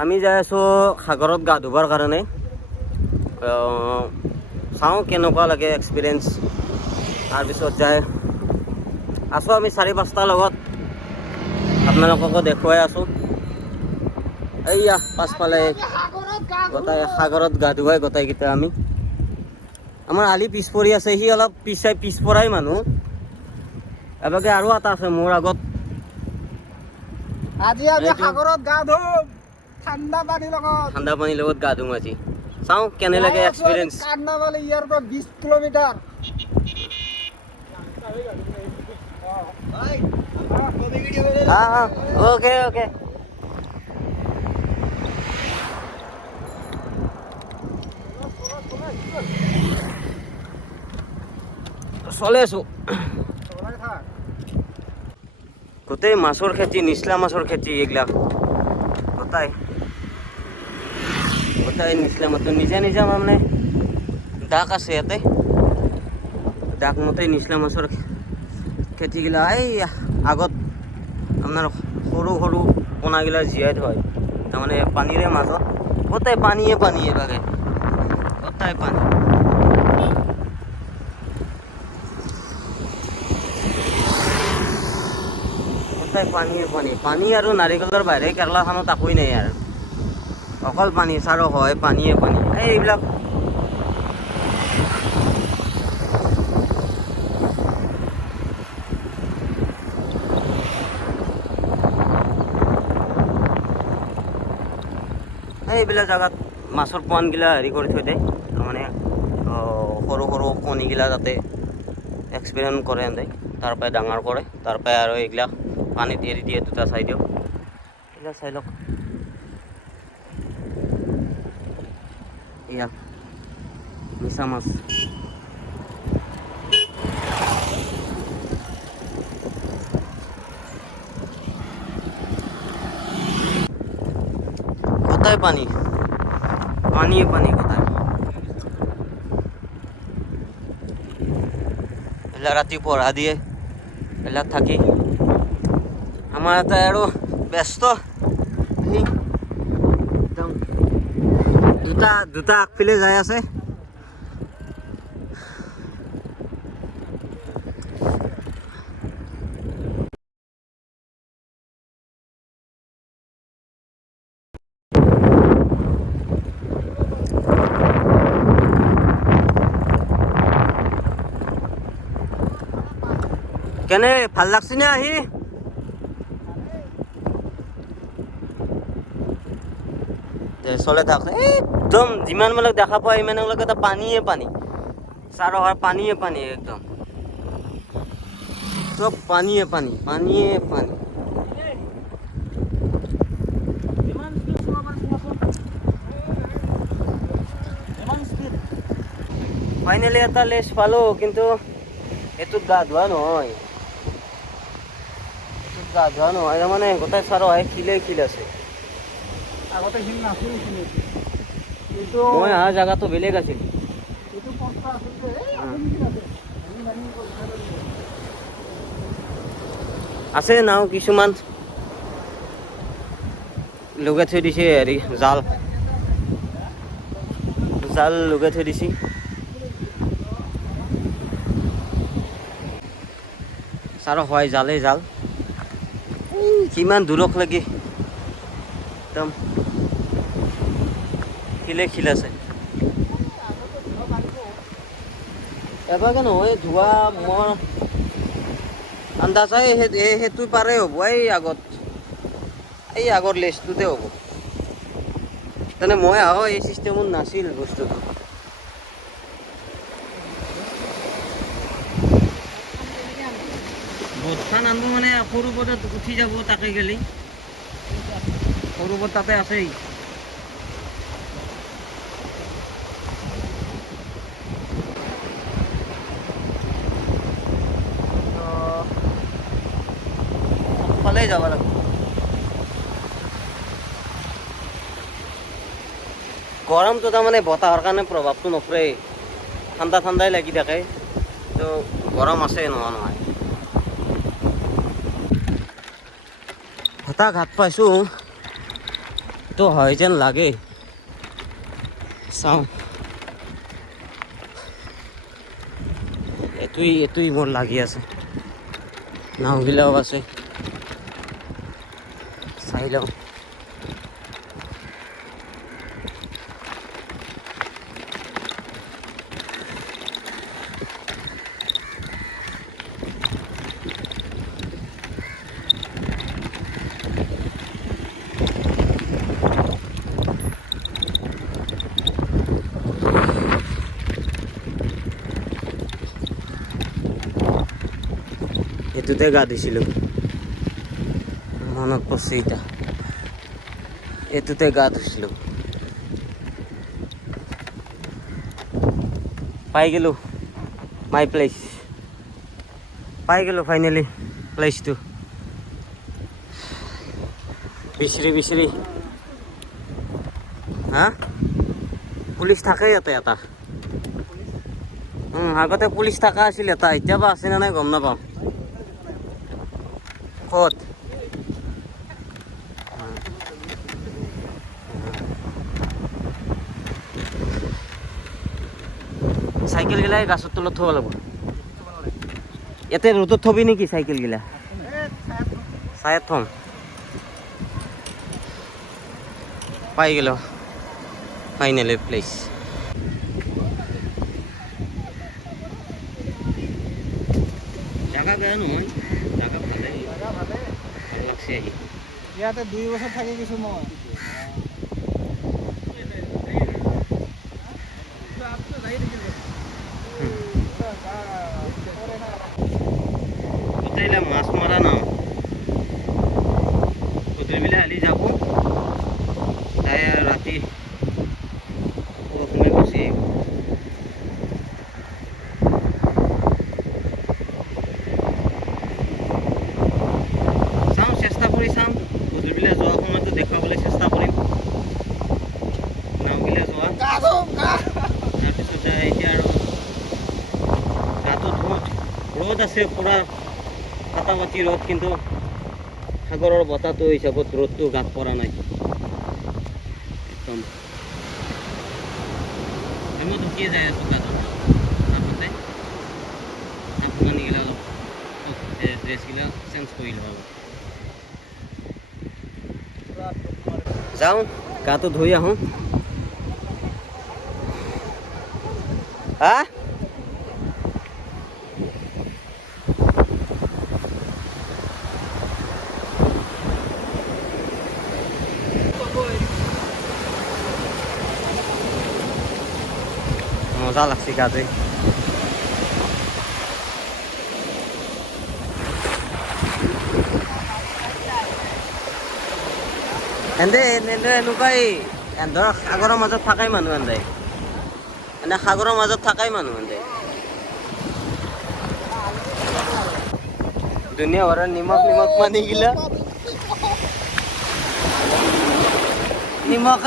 আমি যাই আছোঁ সাগৰত গা ধুবৰ কাৰণে। চাওঁ কেনেকুৱা লাগে এক্সপিৰিয়েঞ্চ। তাৰপিছত যাই আছোঁ আমি 4-5টাৰ লগত, আপোনালোককো দেখুৱাই আছোঁ। এইয়া পাছফালে গোটাই সাগৰত গা ধুৱাই গোটাইকেইটা আমি। আমাৰ আলি পিছ পৰি আছে, সি অলপ পিছপৰাই মানুহ। এবাগে আৰু এটা আছে মোৰ আগত। আজি আমি সাগৰত গা ধুম, ঠাণ্ডা পানীৰ লগত গা ধুম আজি। চাওঁ কেনে লাগে এক্সপিৰিয়েঞ্চ। কাৰ্ণাভালি ইয়াৰ পৰা 20 কিলোমিটাৰ। Okay okay. চলে আছোঁ। গোটেই মাছৰ খেতি, নিচলা মাছৰ খেতি, এইবিলাক গোটাই নিচলা মাছৰ নিজা নিজা মানে ডাক আছে ইয়াতে। ডাক মতে নিচলা মাছৰ খেতিগিলা এই আগত আপোনাৰ সৰু সৰু পোনাগিলা জীয়াই থয়, তাৰমানে পানীৰে মাজত। গোটেই পানীয়ে বাগে, গোটেই পানী। পানী আৰু নাৰিকলৰ বাহিৰে কেৰেলাখনত একোৱেই নাই আৰু, অকল পানী। চাৰো হয় পানীয়ে এইবিলাক। এইবিলাক জাগাত মাছৰ পোৱানগিলা হেৰি কৰি থৈ দিয়ে, তাৰমানে সৰু সৰু কণীগিলা যাতে এক্সপেৰিমেণ্ট কৰে এনে, তাৰ পৰাই ডাঙৰ কৰে, তাৰ পৰাই আৰু এইবিলাক পানীত এৰি দিয়ে। দুটা চাইডেও এইবিলাক চাই লওক। এয়া মিছা মাছ। গোটাই পানীয়ে গোটাই। এইবিলাক ৰাতি পঢ়া দিয়ে, এইবিলাক থাকি আমাৰ এটা আৰু ব্যস্ত। দুটা আগফালে যাই আছে। কেনে ভাল লাগছে নে আহি? চলে থাক একদম। যিমান বিলাক দেখা পায় ইমানলৈকে এটা পানীয়ে চাৰো হয় পানীয়ে একদম চব পানীয়ে পানী। ফাইনেলি এটা লেজ পালো, কিন্তু এইটোত গা ধোৱা নহয়। মানে গোটাই চাৰো হয় শিল আছে। আগতে শিল নাছিল, মই অহা জাগাটো বেলেগ আছিল। আছে নাও কিছুমান লগাই থৈ দিছে, হেৰি জাল লগাই থৈ দিছে। চাৰো হয় জাল কিমান দূৰক লাগি একদম শিল আছে। এবাৰকে নহয় ধোৱা মই আন্দাজ সেইটো পাৰে হ'ব। এই আগৰ লেজটোতে হ'ব। তেনে মই এই চিষ্টেমত নাছিল বস্তুটো। বটখান আনব মানে সৰু বটত উঠি যাব, তাকে গেলি সৰু বট তাতে আছেই। ফালে যাব লাগিব। গৰমটো তাৰমানে বতাহৰ কাৰণে প্ৰভাৱটো নপৰে, ঠাণ্ডাই লাগি থাকে। তো গৰম আছে নহয়। এটা ঘাট পাইছোঁ, তো হয় যেন লাগে চাওঁ এইটোই মোৰ লাগি আছে নাওগিলাও আছে চাই লওঁ এইটোতে গা ধুইছিলোঁ মনত পৰছে এতিয়া এইটোতে গা ধুইছিলোঁ পাই গেলোঁ মাই প্লেচ পাই গেলোঁ ফাইনেলি প্লেচটো বিচৰি হা পুলিচ থাকে ইয়াতে এটা আগতে পুলিচ থকা আছিল এটা এতিয়া বা আছে নে নাই গম নাপাওঁ ক'ত চাইকেল গিলাই গাছৰ তলত থব লাগিব ইয়াতে ৰ'দত থবি নেকি চাইকেল গিলা চায়াত থম পাই গেলো ফাইনেলি প্লেচ জাগা বেয়া নহয় জাগা ভালে ভাল লাগছে আহি ইয়াতে 2 বছৰ থাকি গৈছোঁ মই গোটেইলা মাছ মাৰা ন গধূলিবেলা আলি যাব তাই আৰু ৰাতি বৰষুণে গুচি আহিব চাওঁ চেষ্টা কৰি চাম গধূলিবেলা যোৱা সময়তো দেখুৱাবলৈ চেষ্টা কৰিম নাওগিলা যোৱা তাৰপিছত যায় এতিয়া আৰু গাটো ধুত ৰ'দ আছে পূৰা ফাটাফাটি ৰ'দ কিন্তু সাগৰৰ বতাহটো হিচাপত ৰ'দটো গাত পৰা নাই একদম মই ঢুকিয়ে যাই আছোঁ গাটো তাৰপাছতে কাপোৰকানিগিলা অলপ ড্ৰেছগিলা চেঞ্জ কৰি লওঁ যাওঁ গাটো ধুই আহোঁ হা মজা লাগছে গা ধুই এনেকুৱাই ধৰ সাগৰৰ মাজত থাকাই মানুহ এনে সাগৰৰ মাজত থাকাই মানুহ এনে ধুনীয়া ভৰা নিমখ পানী গিলা নিমখ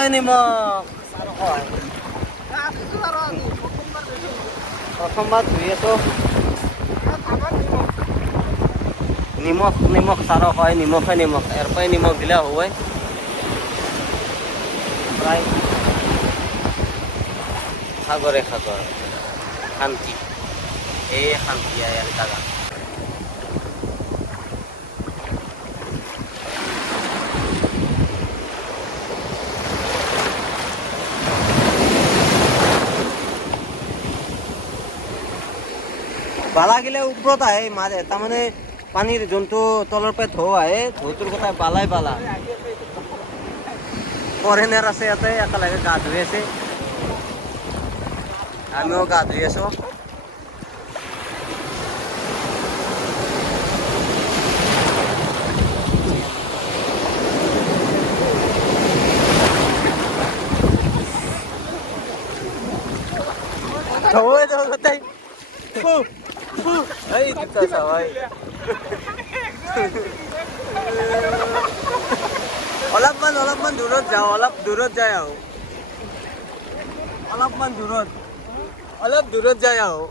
প্ৰথমবাৰ ধুই আছো নিমখ চাৰো হয় নিমখে ইয়াৰ পৰাই নিমখ দিলে হয় প্ৰায় সাগৰ শান্তি এই শান্তি ইয়াৰ জাগা বালা গিলে ওপৰত আহে মাজে তাৰমানে পানীৰ যোনটো তলৰ পৰা ঢৌ আহে ঢৌটোৰ কথা বালাই বালা ফৰেনাৰ আছে ইয়াতে একেলগে গা ধুই আছে আমিও গা ধুই আছোঁ ঢৌ গোটাই এই দুটা চাবাই অলপমান দূৰত যাওঁ অলপ দূৰত যাই আহোঁ অলপ দূৰত যাই আহোঁ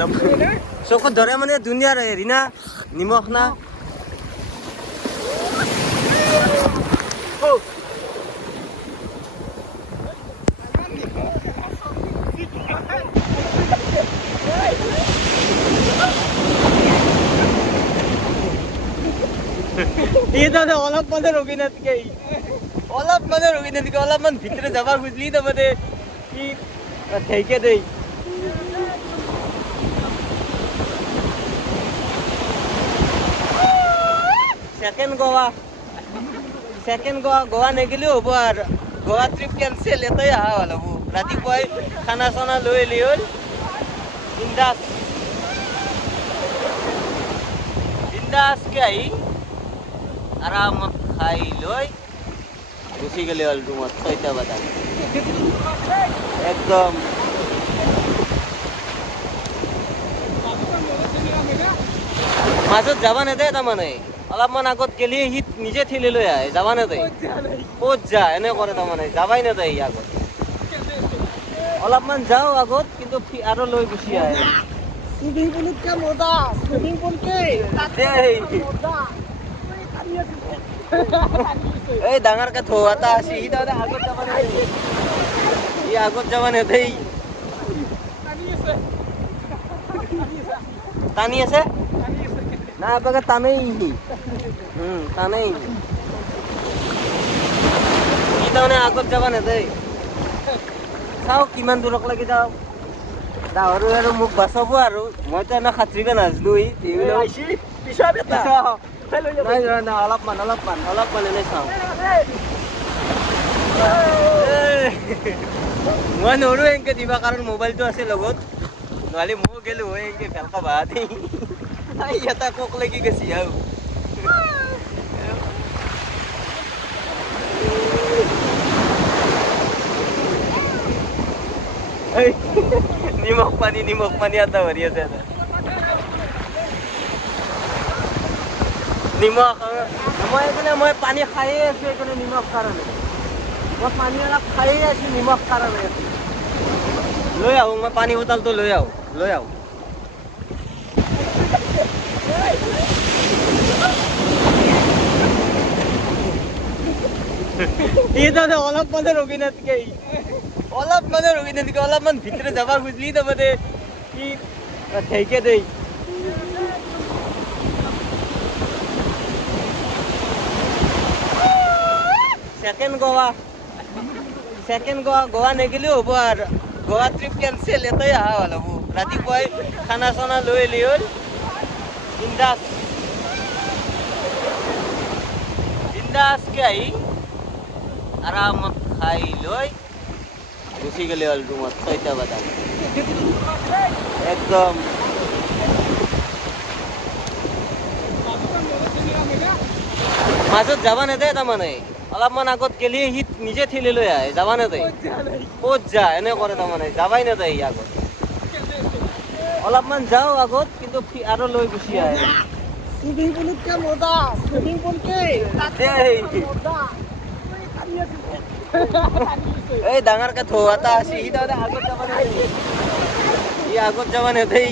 যাম চকুত ধৰে মানে ধুনীয়াৰ হেৰি না নিমখ না অলপ মানে ৰখি নাথাকে অলপমান ভিতৰে যাব খুজিলি তাৰমানে কি ঠেকে দেই সেকেন্ড গোৱা নেগেলেও হ'ব আৰু গোৱা ট্ৰিপ কেনচেল এটাই অহা হ'ল হ'ব ৰাতিপুৱাই খানা চানা লৈ এলি হ'ল বিন্দাছকে আহি আৰামত খাই লৈ গুচি গ'লে হ'ল ৰুমত 6টা বজাত একদম মাজত যাবা নেদে তাৰমানে অলপমান আগত গেলি সি নিজে ঠেলি লৈ আহে যাবা নেদে ক'ত যা এনে কৰে তাৰমানে যাবাই নেদে সি আগত অলপমান যাওঁ আগত কিন্তু আৰু লৈ গুচি আহে সুইমিং পুলতকে মজা সুইমিং পুলকে এই ডাঙৰকে থৌ এটা আছে সি তাৰমানে আগত যাবা নেদে টানি আছে না আপনাকে টানেই টানেই ই তাৰমানে আগত যাবা নেদে চাওঁ কিমান দূৰক লাগি যাওঁ ডাঙৰ আৰু মোক বাচাব আৰু মইতো এনে সাঁতুৰিব নাজানো অলপমান এনে চাওঁ মই নৰো এনেকে দিবা কাৰণ মোবাইলটো আছে লগত নহ'লে ময়ো গেলো হয় এনেকে ভেলকা বাহাতি এটা কোক লাগি গেছি আৰু নিমখ পানী এটা ভৰি আছে নিমখ মই পানী খায়ে আছো এইকাৰণে নিমখ কাৰণে মই পানী অলপ খায়ে আছো নিমখ কাৰণে লৈ আহোঁ মই পানী বটলটো লৈ আহোঁ অলপ মানে ৰখি নাথাকে অলপমান ভিতৰে যাব খুজিলি তাৰমানে কি ঠেকে দেই সেকেন্ড গোৱা নেগেলেও হ'ব আৰু গোৱা ট্ৰিপ কেনচেল এটাই অহা হ'ল হ'ব ৰাতিপুৱাই খানা চানা লৈ এলি হ'ল বিন্দাছকে আহি আৰামত খাই লৈ গুচি গ'লে হ'ল ৰুমত 6টা বজাত একদম মাজত যাবা নেদে তাৰমানে অলপমান আগত গেলি সি নিজে ঠেলি লৈ আহে যাবা নেদে ক'ত যা এনে কৰে তাৰমানে যাবাই নেদে সি আগত অলপমান যাওঁ আগত কিন্তু আৰু লৈ গুচি আহে সুইমিং পুলতকে মজা সুইমিং পুলকে এই ডাঙৰকে থৌ এটা আছে সি তাৰমানে আগত যাবা নেদে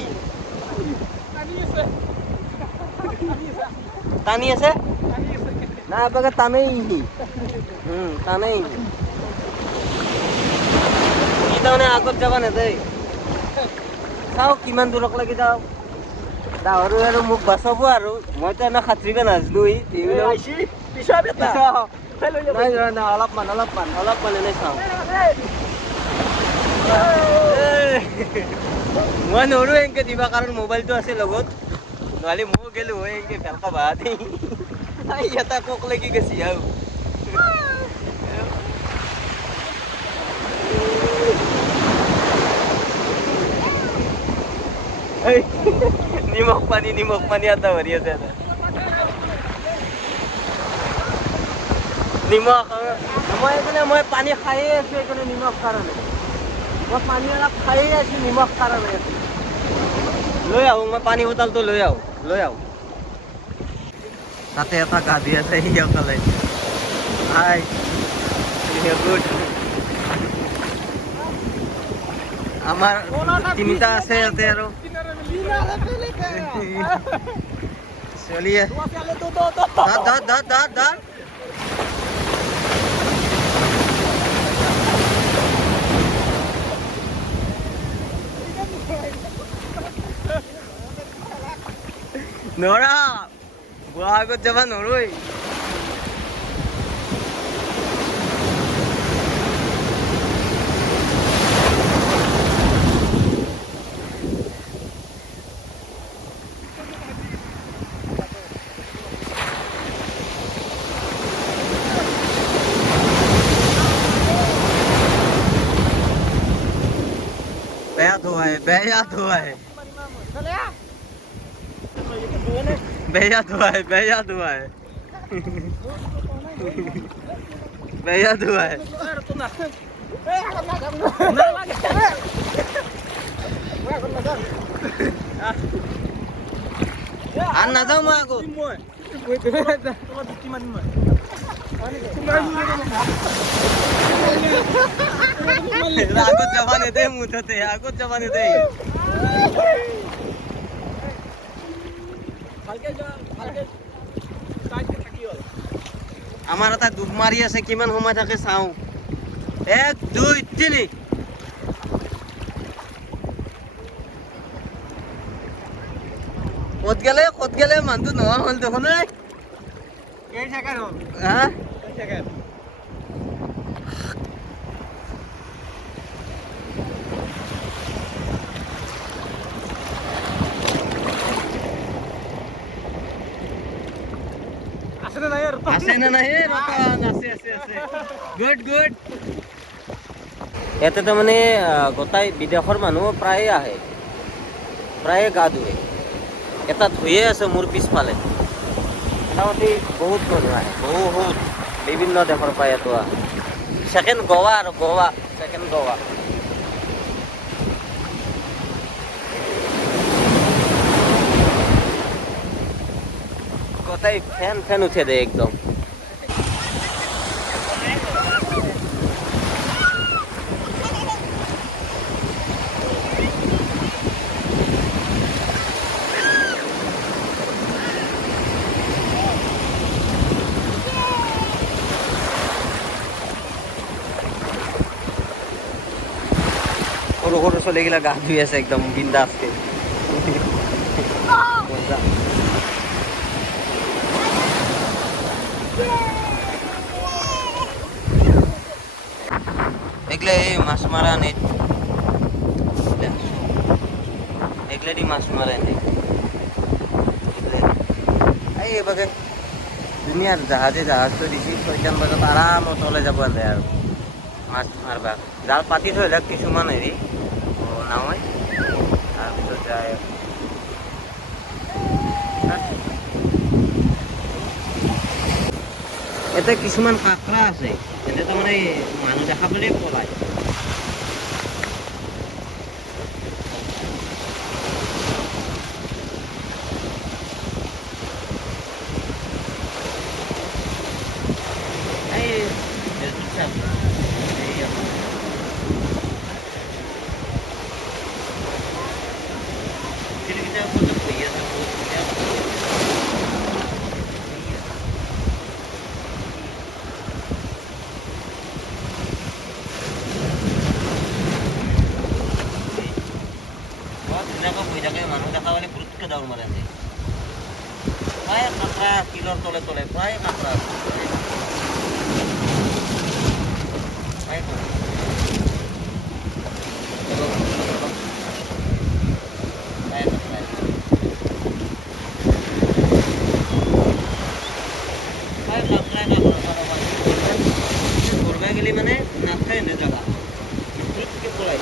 টানি আছে না আপনাকে টানেই ই তাৰমানে আগত যাবা নেদে চাওঁ কিমান দূৰক লাগি যাওঁ ডাঙৰ আৰু মোক বাচাব আৰু মইতো এনে সাঁতুৰিব নাজানো অলপমান এনে চাওঁ মই নৰো এনেকে দিবা কাৰণ মোবাইলটো আছে লগত নহ'লে ময়ো গেলো হয় এনেকে ভেলকা বাহাতি এটা কোক লাগি গেছি আৰু নিমখ পানী এটা ভৰি আছে নিমখ মই পানী খায়ে আছো এইকাৰণে নিমখ কাৰণে মই পানী অলপ খায়ে আছো নিমখ কাৰণে লৈ আহোঁ মই পানী বটলটো লৈ আহোঁ তাতে এটা গা ধুই আছে সিহঁতলে হাই গুড আমাৰ 3টা আছে ইয়াতে আৰু কিনাৰে ফেলে দে চলিয়ে তো চলে তো ধৰ নৰা বুঢ়া আগত যাবা নৰৈ বেয়া ধোৱা হে বেয়া ধোৱা হে চলে আ বেয়া ধোৱা হে বেয়া ধোৱা হে বেয়া ধোৱা হে আর নাযাওঁ মই আকৌ আগত যাবা নেদে মুঠতে আগত যাবা নেদে আমাৰ এটা ডুব মাৰি আছে কিমান সময় থাকে চাওঁ 1 2 3 ক'ত গেলে মানুহটো নোহোৱা হ'ল দেখোন হা আছে না নাই ৰতন আছে গুড ইয়াতে তাৰমানে গোটাই বিদেশৰ মানুহ প্ৰায়ে আহে প্ৰায়ে গা ধুৱে এটা ধুয়ে আছে মোৰ পিছফালে মোটামুটি বহুত মানুহ আহে বহুত বিভিন্ন দেশৰ পৰা ইয়াতো আহে ছেকেণ্ড গোৱা আৰু ছেকেণ্ড গোৱা গোটাই ফেন উঠে দে একদম সৰু চলিগিলা গা ধুই আছে একদম বিন্দাছকে মজা এগুলা এই মাছ মারা নেট এগুলা দি মাছ মারা নেট এই এবারে দুনিয়ার জাহাজ তো দিছি 6টান বজাত আরামত ওলাই যাব আৰু মাছ মাৰবা জাল পাতি থৈ লাগ কিছুমান হেৰি নাওই তাৰপিছত যায় এটা কিছুমান কাঁকড়া আছে এতে তাৰমানে মানুহ দেখা পালেই পলায় মানুহ দেখা পালে পুরুতকে দৌড় মারে প্রায় কাঁকড়া কিলোর তলে প্রায় কাঁকড়া গেলে মানে না খায় না জায়গা পলাই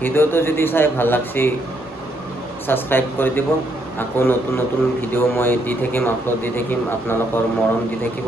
ভিডিওটো যদি চাই ভাল লাগছি সাবস্ক্রাইব করে দিব আকৌ নতুন ভিডিও মই দি থাকিম আপলোড দি থাকিম আপোনালোকৰ মৰম দি থাকিব